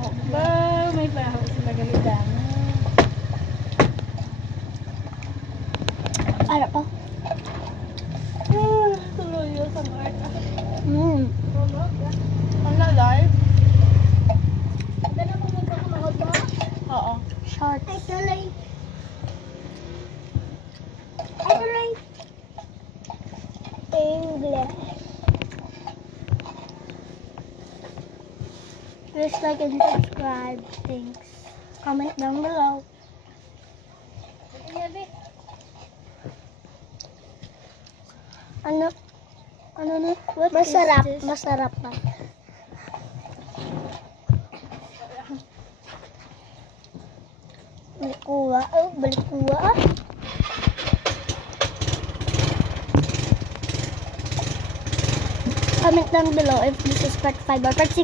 paho. Ba, may paho sila galitan. Ano pa? Tuloy yun sa art. Ang live? Dala mo mo pagkamahod mo? Oo. Short. Ay, tuloy. Ay, tuloy. English. Please like and subscribe. Thanks. Comment down below. Ano na? What masarap, is this? Masarap pa. Balik kuha. Oh, balik kuha. Comment down below if this is part 5 or part 6.